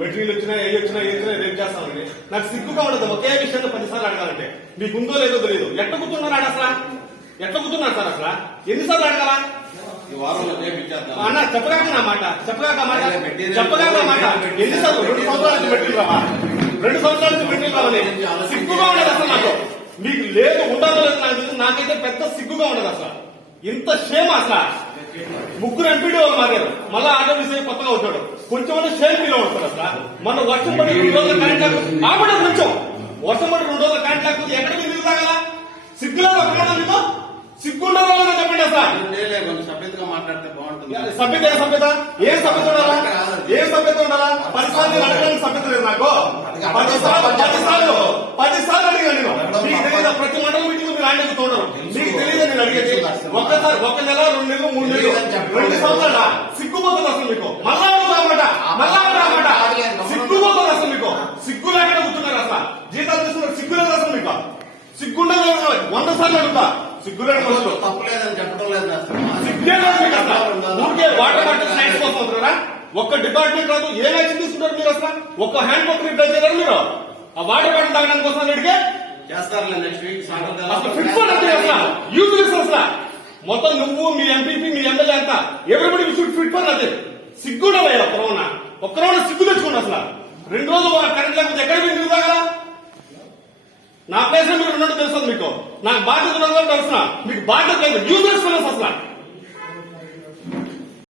Material వచ్చినా ఏ వచ్చినా ఏ వచ్చినా రేపు చేస్తామని నాకు సిగ్గుగా ఉండదు ఒకే విషయాన్ని పదిసార్లు అడగాలంటే. మీకు ఉందో లేదో తెలియదు ఎట్లా కూర్చున్నాడు అసలు? ఎట్లా కూర్చున్నాడు సార్ అసలు? ఎన్నిసార్లు అడగాలా? అన్న చెప్పగాక నా మాట చెప్పగాక మాట చెప్పగాక మాట. ఎన్నిసార్లు? రెండు సంవత్సరాల నుంచి మెటీరియల్ రావా రెండు సంవత్సరాల నుంచి మెటీరియల్ రావాలి సిగ్గుగా ఉండదు అసలు నాకు. మీకు లేదు ఉండదో లేదు నాకు. నాకైతే పెద్ద సిగ్గుగా ఉండదు అసలు. ఇంత షేమ్ అసలు. ముగ్గురు ఎంపీడీ మారారు. మళ్ళా ఆటో విషయం కొత్తగా వచ్చాడు. కొంచెం ఫీల్ అవుతారు అసలు. మన వర్షం పడి రెండు రోజుల కరెంట్ లేకపోతే ఆపడం కొంచెం. వర్షం పడి రెండు రోజుల కరెంట్ లేకపోతే ఎక్కడ మీరు తాగల సిగ్గులేదు ఒక మీకు? సిగ్గుండదో చెప్పండి అసలు. సభ్యతగా మాట్లాడితే బాగుంటుంది. సభ్యత ఏ సభ్యత? ఏం సభ్యత ఉండాలా? ఏం సభ్యత ఉండాలా? పది సార్లు అడగడానికి సభ్యత లేదు నాకు. పది సార్లు పది సార్లు పది సార్లు అడిగాను నేను. మీకు తెలియదు? ప్రతి మండలం మీటింగ్ మీరు ఆయన చూడరు మీకు తెలియదు? నేను అడిగేది ఒక్కసారి ఒక్క నెల రెండు నెలలు మూడు నెలలు. రెండు సంవత్సరాల సిగ్గుపోతుంది అసలు మీకు. మళ్ళా అన్నమాట మళ్ళా అన్నమాట సిగ్గుపోతుంది అసలు మీకు. సిగ్గు లేకుండా కూర్చున్నారు అసలు. జీతాలు తీసుకున్నారు సిగ్గు లేదు అసలు మీకు. సిగ్గుండదు వంద సార్లు అడుగుతా. సిగ్గు లేని మనుషులు తప్పలేదని చెప్పడం లేదు అసలు. సిగ్గే లేదు మీకు అసలు. ఊరికే వాటర్ బాటిల్ స్నాక్స్ కోసం వస్తున్నారా? ఒక్క డిపార్ట్మెంట్ రాదు ఏ యాక్షన్ తీసుకుంటారు మీరు అసలు? ఒక్క హ్యాండ్ పంప్ రిప్లేస్ చేయరు మీరు? ఆ వాటర్ బాటిల్ తాగడానికి కోసం అడిగే చేస్తారులే నెక్స్ట్ వీక్ అసలు ఫిట్ ఫోన్ అంటే అసలు యూజ్ అసలు. మొత్తం నువ్వు మీ ఎంపీపీ మీ ఎమ్మెల్యే అంతా. ఎవరిబడి షుడ్ ఫిట్ ఫోన్ అదే సిగ్గుడా కరోనా ఒక్క రోజు సిగ్గు తెచ్చుకోండి అసలు. రెండు రోజులు కరెంట్ లేకపోతే ఎక్కడ మీరు తిరుగుతాగల నా ప్లేస్ మీరు ఉన్నట్టు తెలుస్తుంది మీకు. నాకు బాధ్యత ఉన్నది కూడా తెలుసు మీకు బాధ్యత లేదు. యూజ్ అసలు